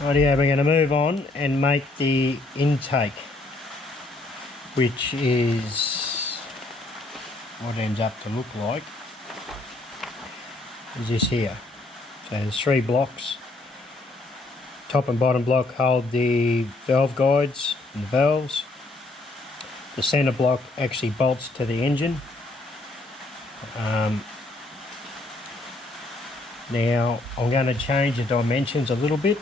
Rightio, we're going to move on and make the intake, which is what it ends up to look like, is this here. So there's 3 blocks. Top and bottom block hold the valve guides and the valves. The centre block actually bolts to the engine. Now I'm going to change the dimensions a little bit,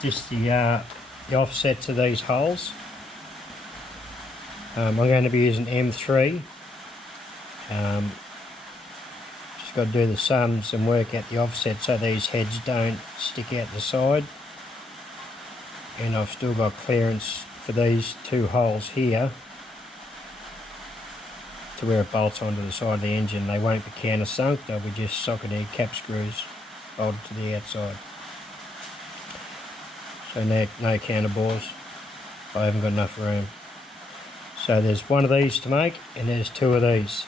just the offset to these holes. I'm going to be using M3. Just got to do the sums and work out the offset so these heads don't stick out the side. And I've still got clearance for these 2 holes here to where it bolts onto the side of the engine. They won't be countersunk, they'll be just socketed cap screws bolted to the outside. So no counter bores. I haven't got enough room. So there's 1 of these to make and there's 2 of these.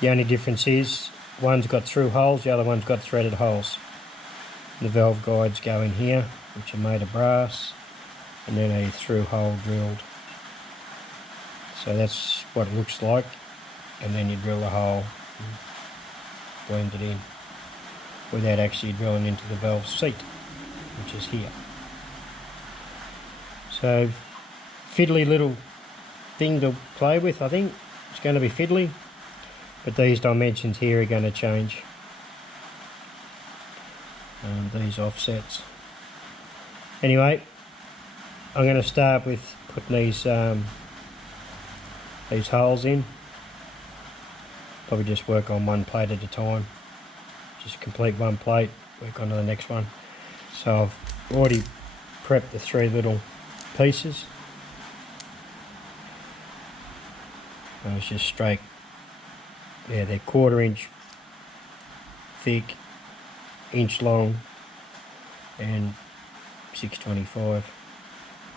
The only difference is one's got through holes, the other one's got threaded holes. The valve guides go in here, which are made of brass, and then a through hole drilled. So that's what it looks like, and then you drill the hole and blend it in without actually drilling into the valve seat, which is here. So fiddly little thing to play with. I think it's going to be fiddly, but these dimensions here are going to change. These offsets. Anyway, I'm going to start with putting these holes in. Probably just work on 1 plate at a time. Just complete 1 plate, work on to the next one. So I've already prepped the 3 little pieces. And it's just straight. Yeah, they're 1/4 inch thick, inch long, and 625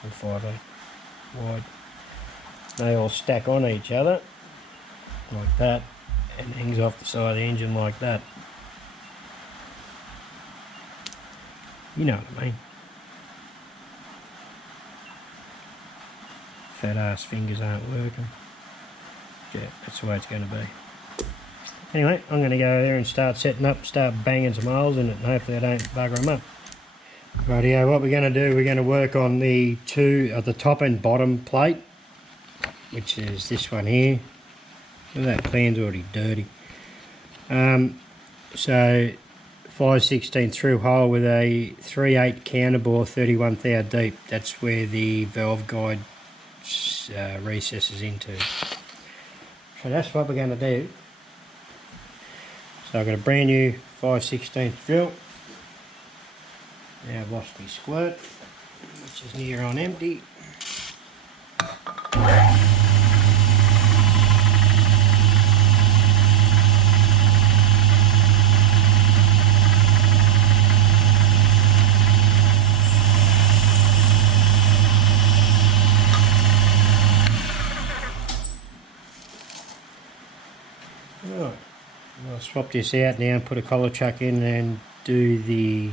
or 5/8 wide. They all stack on each other like that and hangs off the side of the engine like that. You know what I mean. Fat ass fingers aren't working. Yeah, that's the way it's going to be. Anyway, I'm going to go there and start setting up, start banging some holes in it, and hopefully I don't bugger them up. Rightio, what we're going to do, we're going to work on the 2 at the top and bottom plate, which is this one here. Look at that plan's already dirty. So 5/16 through hole with a 3/8 counter bore, 31 thou deep. That's where the valve guide recesses into. So that's what we're going to do. So I've got a brand new 5/16 drill. Now I've lost my squirt, which is near on empty. Right, I'll swap this out now and put a collar chuck in and do the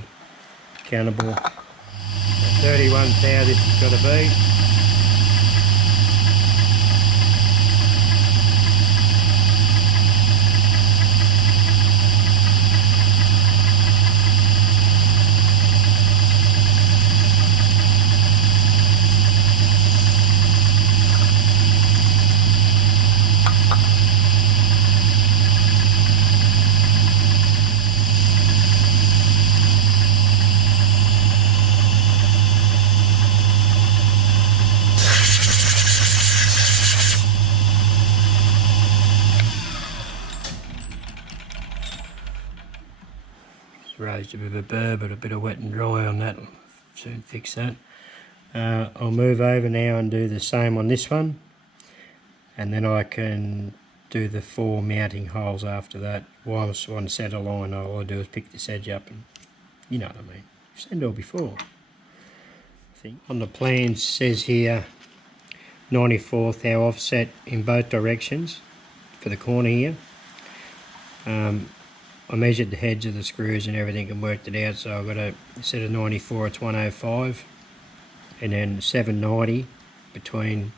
counter bore. 31 thou this has got to be. Raised a bit of a burr, but a bit of wet and dry on that. I'll soon fix that. I'll move over now and do the same on this one, and then I can do the 4 mounting holes after that. Once one set a line, all I do is pick this edge up, and you know what I mean. I've seen it all before. I think on the plans says here 94 thou offset in both directions for the corner here. I measured the heads of the screws and everything and worked it out, so I've got a, instead of 94 it's 105, and then 790 between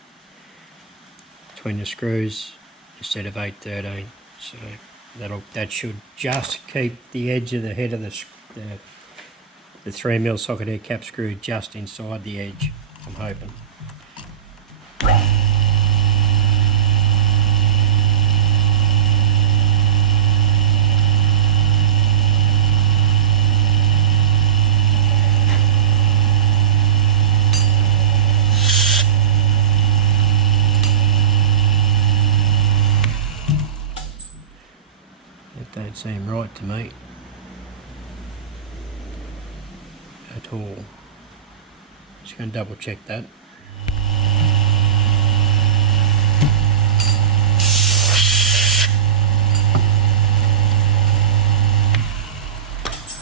the screws instead of 813. So that should just keep the edge of the head of the 3mm socket air cap screw just inside the edge, I'm hoping. It don't seem right to me at all. Just going to double check that.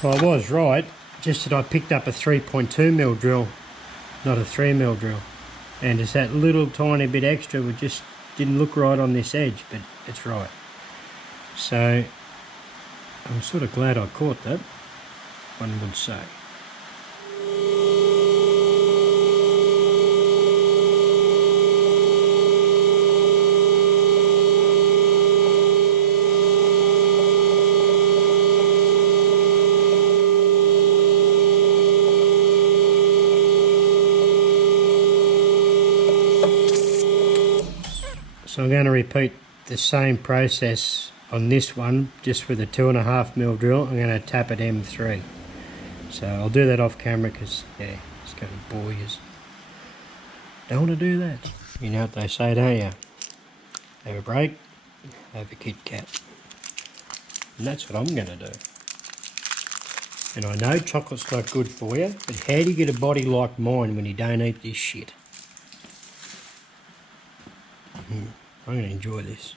Well, I was right, just that I picked up a 3.2mm drill, not a 3mm drill. And it's that little tiny bit extra which just didn't look right on this edge, but it's right. So I'm sort of glad I caught that, one would say. So I'm going to repeat the same process on this one, just with a 2.5mm drill. I'm going to tap at M3. So I'll do that off camera because, yeah, it's going to bore you. Don't want to do that. You know what they say, don't you? Have a break, have a Kit Kat. And that's what I'm going to do. And I know chocolate's not good for you, but how do you get a body like mine when you don't eat this shit? I'm going to enjoy this.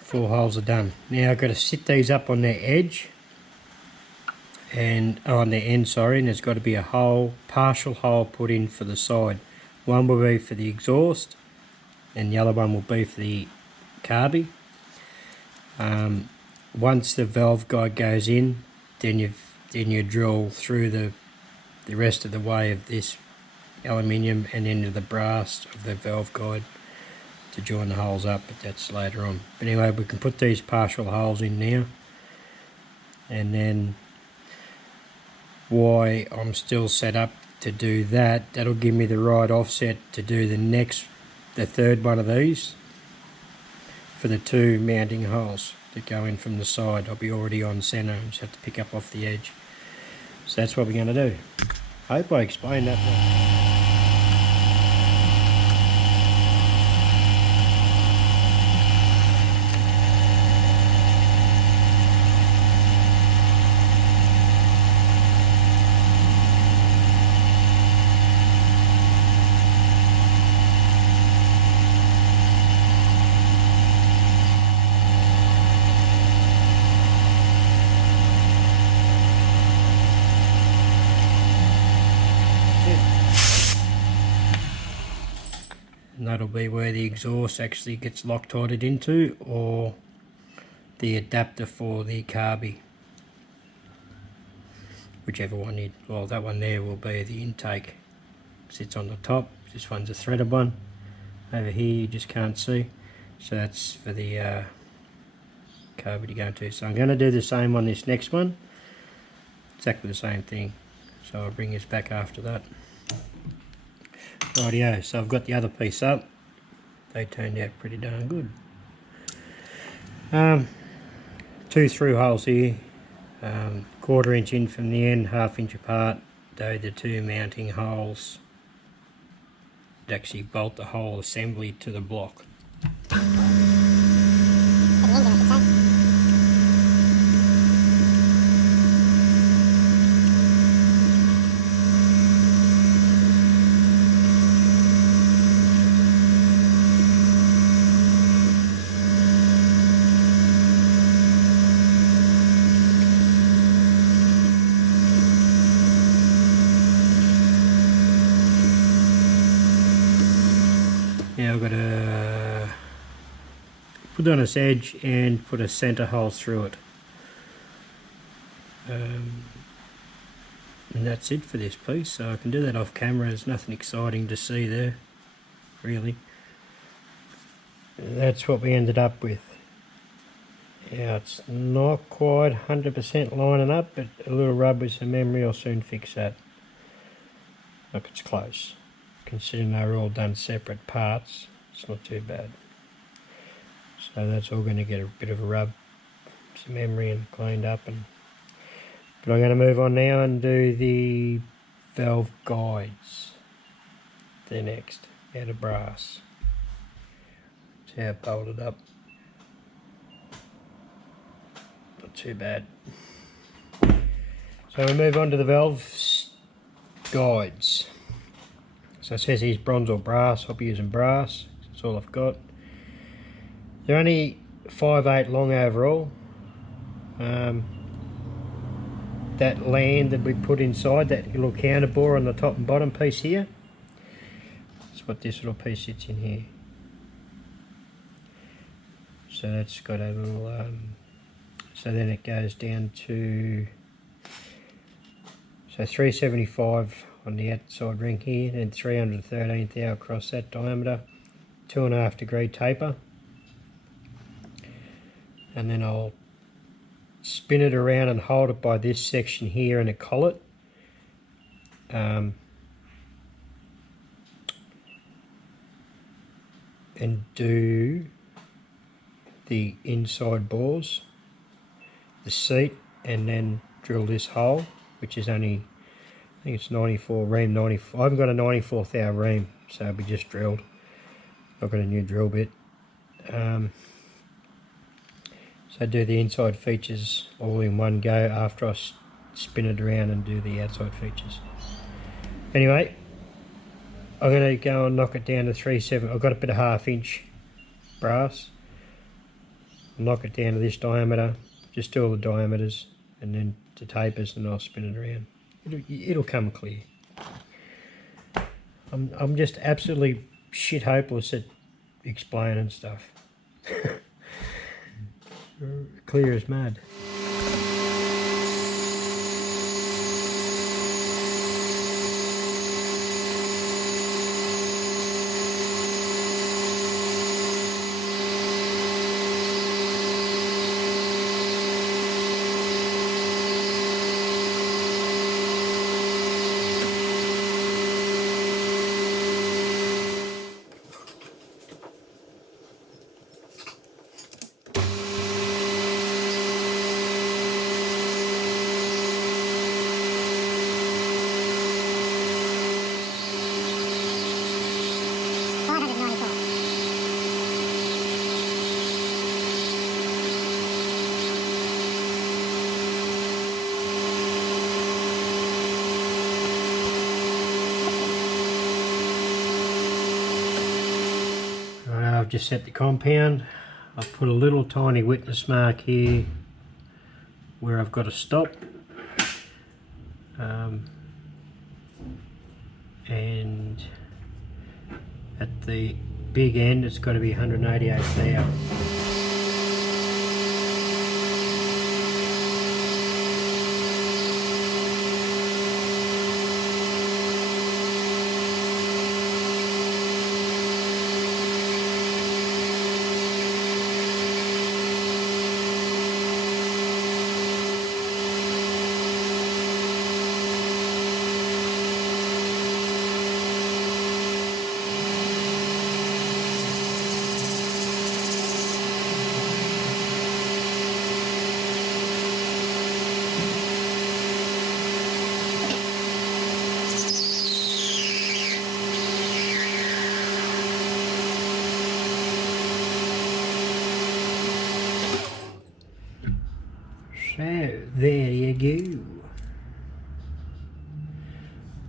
Four holes are done. Now I've got to sit these up on their edge, and on their end, sorry, and there's got to be a hole, partial hole put in for the side. One will be for the exhaust, and the other one will be for the carby. Once the valve guide goes in, then you drill through the rest of the way of this aluminium and into the brass of the valve guide to join the holes up, but that's later on. But anyway, we can put these partial holes in now, and then why I'm still set up to do that, that'll give me the right offset to do the third one of these for the two mounting holes that go in from the side. I'll be already on center and just have to pick up off the edge. So that's what we're going to do. I hope I explained that well. And that'll be where the exhaust actually gets Loctited into, or the adapter for the carby, whichever one you, well, that one there will be the intake, sits on the top. This one's a threaded one. Over here you just can't see, so that's for the carby to go into. So I'm going to do the same on this next one, exactly the same thing. So I'll bring this back after that. Rightio, so I've got the other piece up. They turned out pretty darn good. Two through holes here, 1/4 inch in from the end, 1/2 inch apart. They're the two mounting holes that actually bolt the whole assembly to the block. Now I've got to put it on its edge and put a centre hole through it. And that's it for this piece, so I can do that off camera. There's nothing exciting to see there, really. That's what we ended up with. Now it's not quite 100% lining up, but a little rub with some memory will soon fix that. Look, it's close. Considering they were all done separate parts, it's not too bad. So that's all going to get a bit of a rub, some memory and cleaned up. But I'm going to move on now and do the valve guides. They're next, out of brass. See how it bolted up. Not too bad. So we move on to the valve guides. So it says here's bronze or brass. I'll be using brass. That's all I've got. They're only 5/8 long overall. That land that we put inside, that little counter bore on the top and bottom piece here, that's what this little piece sits in here. So that's got a little, so then it goes down to, so 375 on the outside ring here, and 313 thou across that diameter, 2.5 degree taper, and then I'll spin it around and hold it by this section here and a collet. And do the inside bores, the seat, and then drill this hole, which is only, I think it's 94 ream, 94. I haven't got a 94 thou ream, so it'll be just drilled. I've got a new drill bit. So do the inside features all in one go after I spin it around and do the outside features. Anyway, I'm going to go and knock it down to 3/7. I've got a bit of 1/2 inch brass. I'll knock it down to this diameter, just do all the diameters, and then the tapers, and I'll spin it around. It'll come clear. I'm just absolutely shit hopeless at explaining stuff. Clear as mud. I've just set the compound. I've put a little tiny witness mark here where I've got to stop, and at the big end it's got to be 188 thou. So there you go.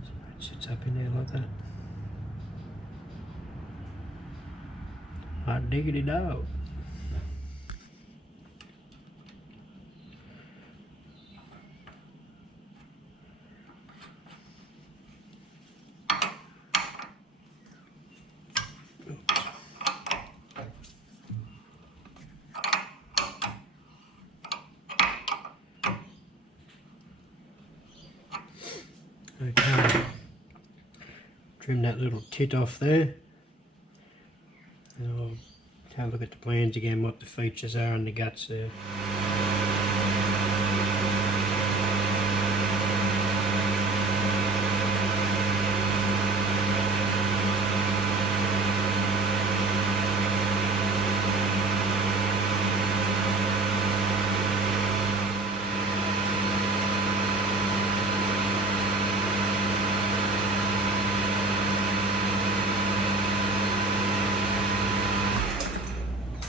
So it sits up in there like that. Hot diggity dog. Oops. trim that little tit off there, and I'll have a look at the plans again, what the features are and the guts there.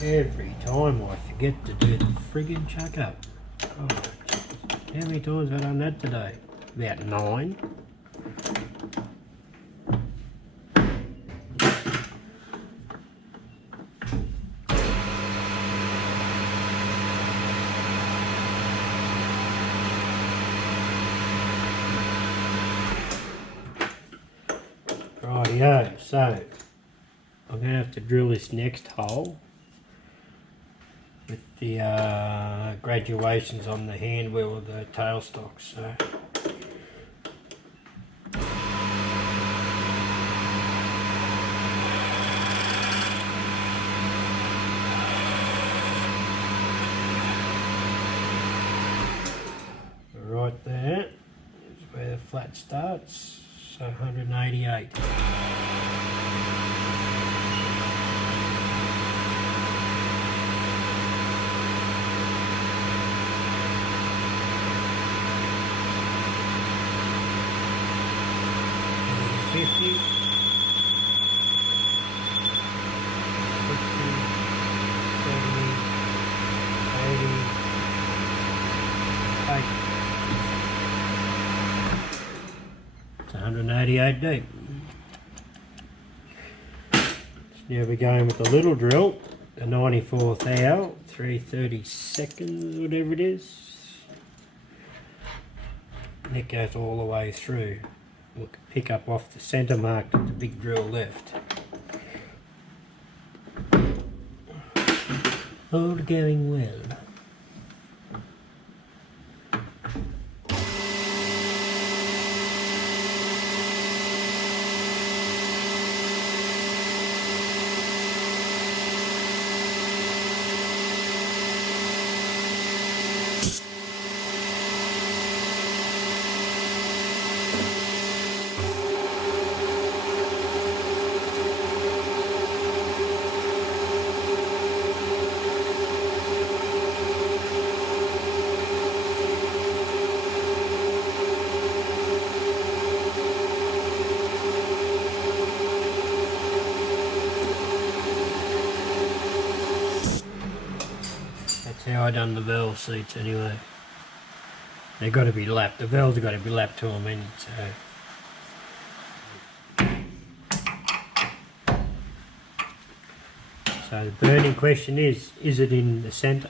Every time I forget to do the friggin' chuck up. Oh, how many times have I done that today? About 9. Rightio, so I'm going to have to drill this next hole with the graduations on the hand wheel of the tailstock. So right there is where the flat starts, so 188. It's 188 deep. So now we're going with the little drill, the 94th hour, 3/32, whatever it is. And it goes all the way through. We'll pick up off the centre mark that the big drill left. All going well. How I done the valve seats anyway. They've got to be lapped. The valves have got to be lapped to them in. So the burning question is it in the centre,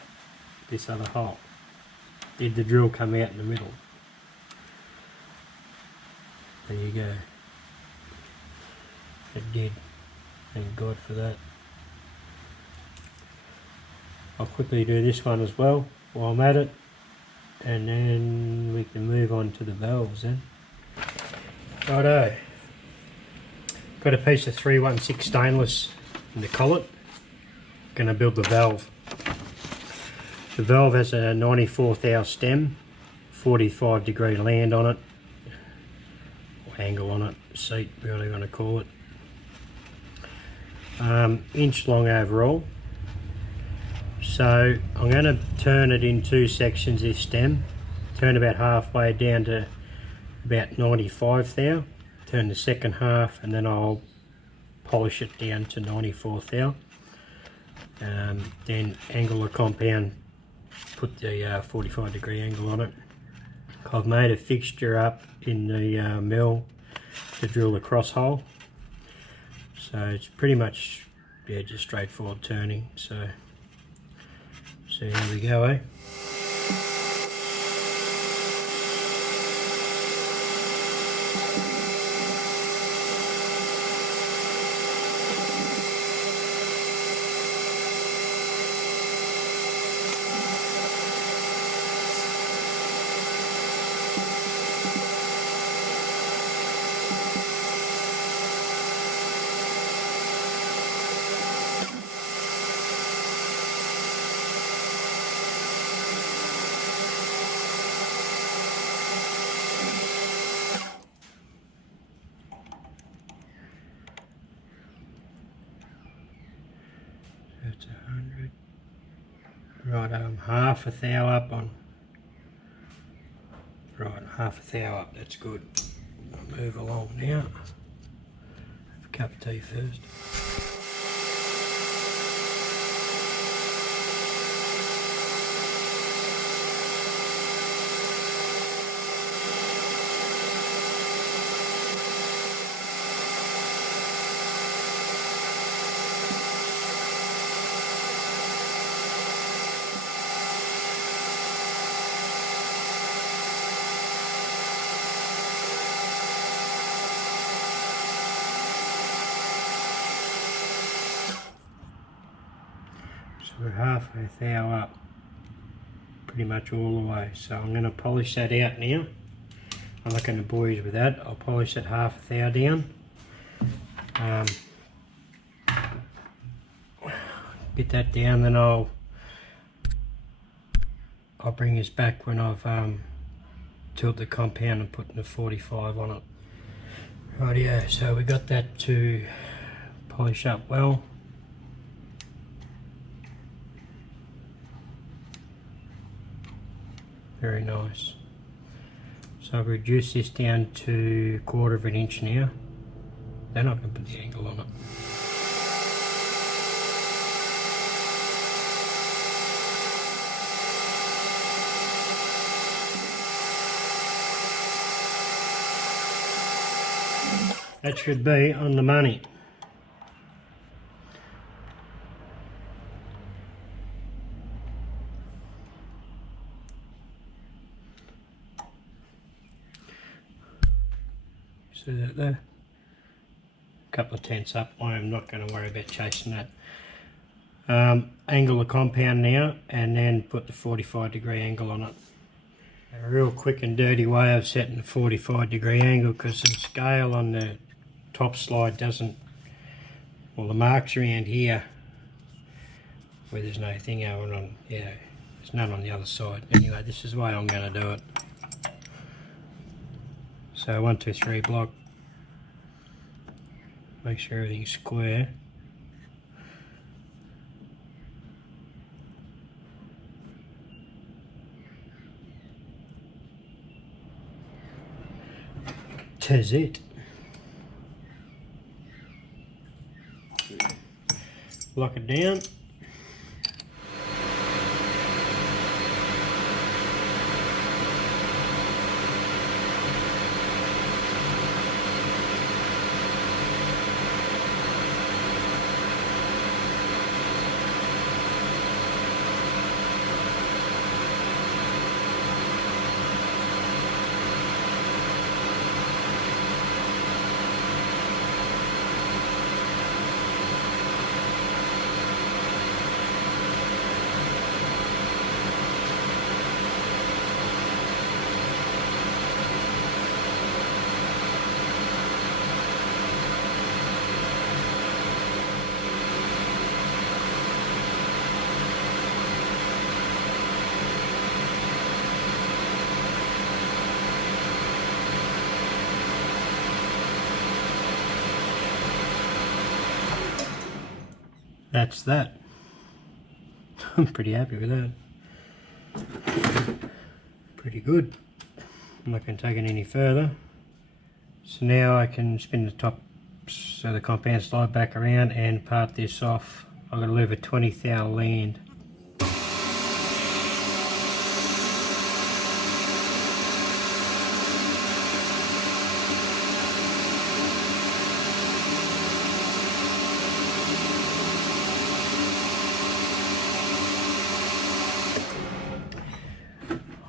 this other hole? Did the drill come out in the middle? There you go. It did. Thank God for that. I'll quickly do this one as well while I'm at it, and then we can move on to the valves then. Righto. Got a piece of 316 stainless in the collet. Going to build the valve. The valve has a 94th hour stem, 45-degree land on it, or angle on it, seat, whatever you want to call it. Inch long overall. So I'm going to turn it in 2 sections, this stem. Turn about halfway down to about 95th hour. Turn the second half and then I'll polish it down to 94th hour. Then angle the compound, put the 45-degree angle on it. I've made a fixture up in the mill to drill the cross hole. So it's pretty much, yeah, just straightforward turning. So here we go, eh? That's 100. Right, I'm half a thou up on. Right, half a thou up, that's good. I'll move along now. Have a cup of tea first. So we're half a thou up, pretty much all the way. So I'm going to polish that out now. I'm not going to bore you with that. I'll polish it half a thou down. Get that down, then I'll bring this back when I've tilted the compound and put the 45 on it. Rightio, so we got that to polish up well. Very nice. So I've reduced this down to 1/4 of an inch now. Then I can put the angle on it. That should be on the money. See that there? A couple of tenths up. I am not going to worry about chasing that. Angle the compound now and then put the 45-degree angle on it. A real quick and dirty way of setting the 45-degree angle, because the scale on the top slide doesn't, well, the marks around here where there's no thing going on, yeah, there's none on the other side. Anyway, this is the way I'm going to do it. So 1, 2, 3 block, make sure everything's square. Tis it. Lock it down. That's that. I'm pretty happy with that. Pretty good. I'm not going to take it any further. So now I can spin the top so the compound slide back around and part this off. I'm going to leave a 20 thou land.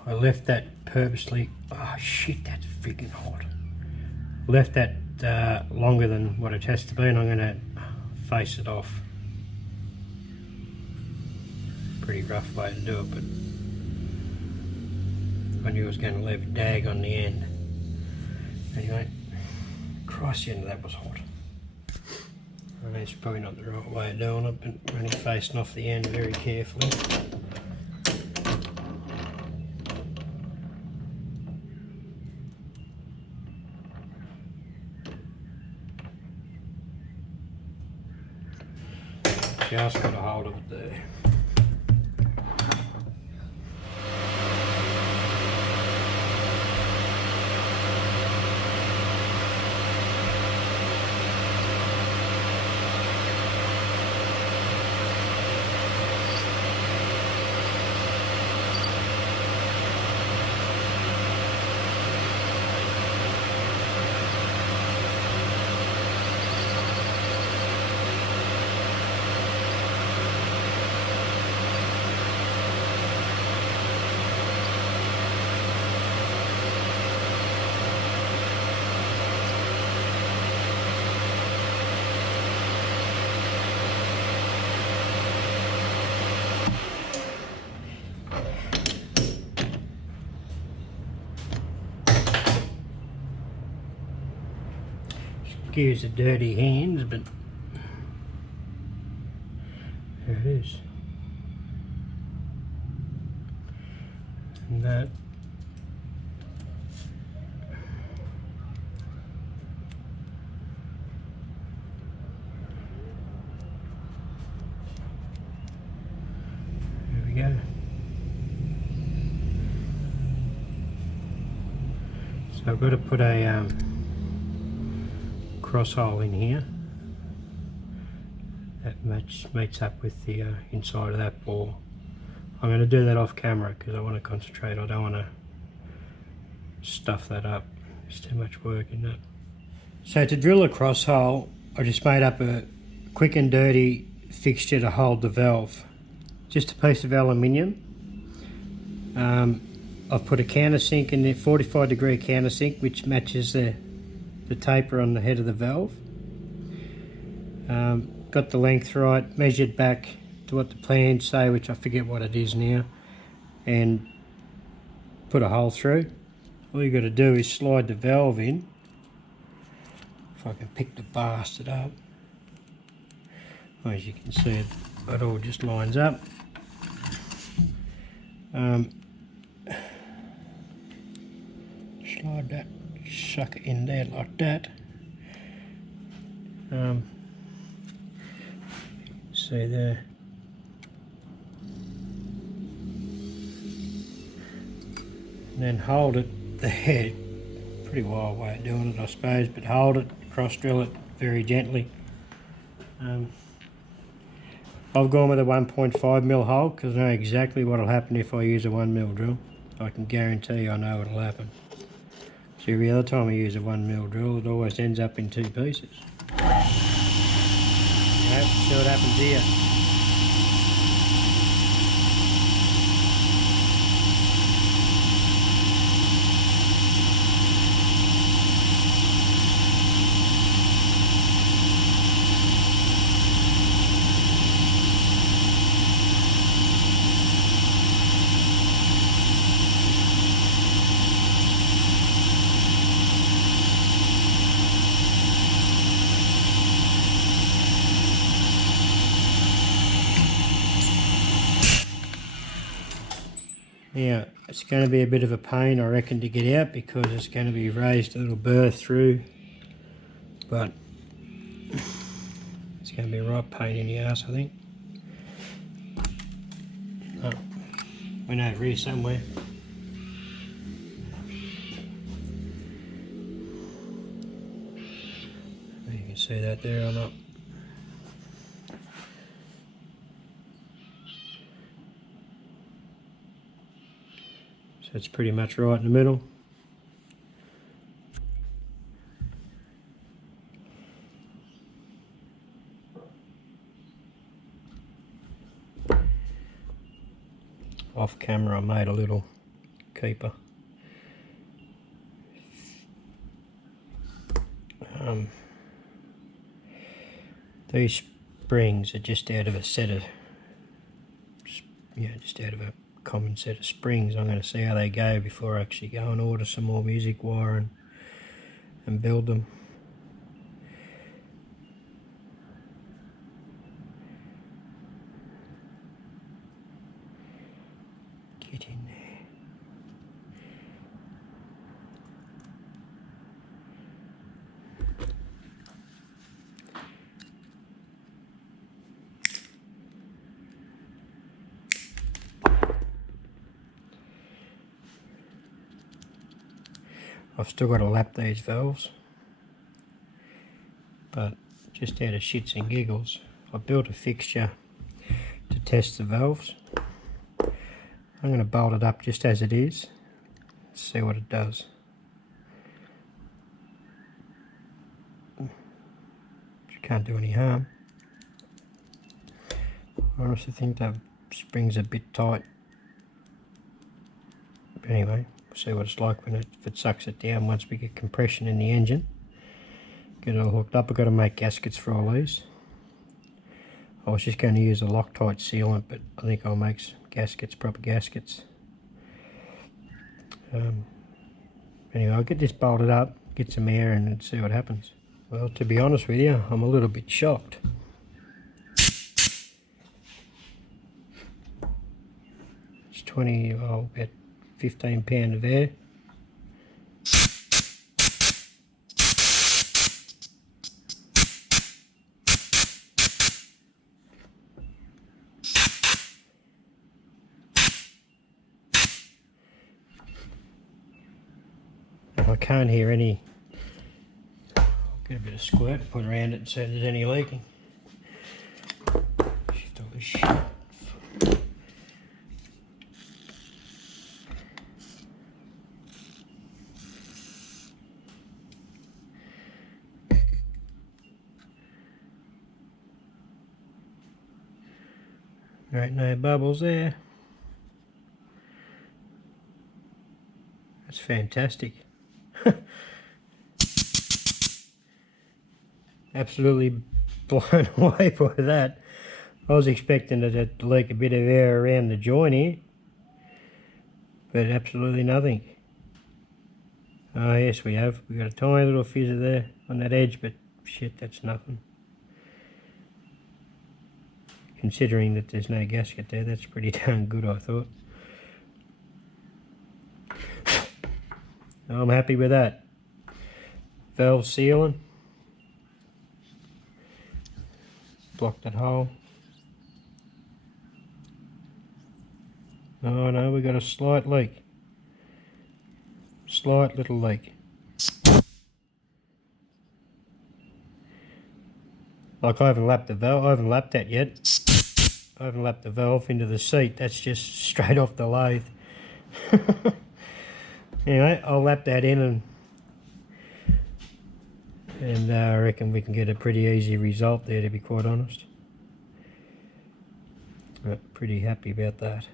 I left that purposely, oh shit, that's freaking hot. Left that longer than what it has to be, and I'm going to face it off. Pretty rough way to do it, but I knew I was going to leave a dag on the end. Anyway, Christ, the end of that was hot. I know it's probably not the right way of doing it, but running facing off the end very carefully. Just got a hold of it there. Excuse the dirty hands, but there it is. And that. There we go. So I've got to put a cross hole in here that meets up with the inside of that bore. I'm going to do that off camera because I want to concentrate. I don't want to stuff that up. There's too much work in that. So to drill a cross hole, I just made up a quick and dirty fixture to hold the valve. Just a piece of aluminium. I've put a countersink in there, 45-degree countersink, which matches the taper on the head of the valve. Got the length right, measured back to what the plans say, which I forget what it is now, and put a hole through. All you got to do is slide the valve in. If I can pick the bastard up. As you can see, it all just lines up. Slide that sucker in there like that. See there. And then hold it there. Pretty wild way of doing it, I suppose, but hold it, cross drill it very gently. I've gone with a 1.5mm hole because I know exactly what will happen if I use a 1mm drill. I can guarantee you I know what will happen. So every other time I use a 1mm drill, it always ends up in 2 pieces. Yep, see what happens here. Now, it's going to be a bit of a pain, I reckon, to get out because it's going to be raised a little burr through, but it's going to be a right pain in the ass, I think. Oh, went over here somewhere. You can see that there or not. So it's pretty much right in the middle. Off camera I made a little keeper. These springs are just out of a set of, just out of a common set of springs. I'm going to see how they go before I actually go and order some more music wire and build them. Get in there. I've still got to lap these valves, but just out of shits and giggles, I built a fixture to test the valves. I'm going to bolt it up just as it is, see what it does. Can't do any harm. I honestly think that spring's a bit tight. But anyway, we'll see what it's like when if it sucks it down once we get compression in the engine. Get it all hooked up. I've got to make gaskets for all these. I was just going to use a Loctite sealant, but I think I'll make some gaskets, proper gaskets. Anyway, I'll get this bolted up, get some air and see what happens. Well, to be honest with you, I'm a little bit shocked. It's 20, oh, about 15 pound of air. I can't hear any. Get a bit of squirt, put around it and see if there's any leaking. Shift all this shit. Right, no bubbles there. That's fantastic. Absolutely blown away by that. I was expecting it to leak a bit of air around the joint here, but absolutely nothing. Oh yes, we have. We've got a tiny little fizzer there on that edge, but shit, that's nothing. Considering that there's no gasket there, that's pretty darn good, I thought. I'm happy with that. Valve sealing. Block that hole. Oh no, we got a slight leak. Slight little leak. Like I haven't lapped the valve, I haven't lapped that yet. I haven't lapped the valve into the seat, that's just straight off the lathe. Anyway, I'll lap that in and I reckon we can get a pretty easy result there, to be quite honest. But pretty happy about that.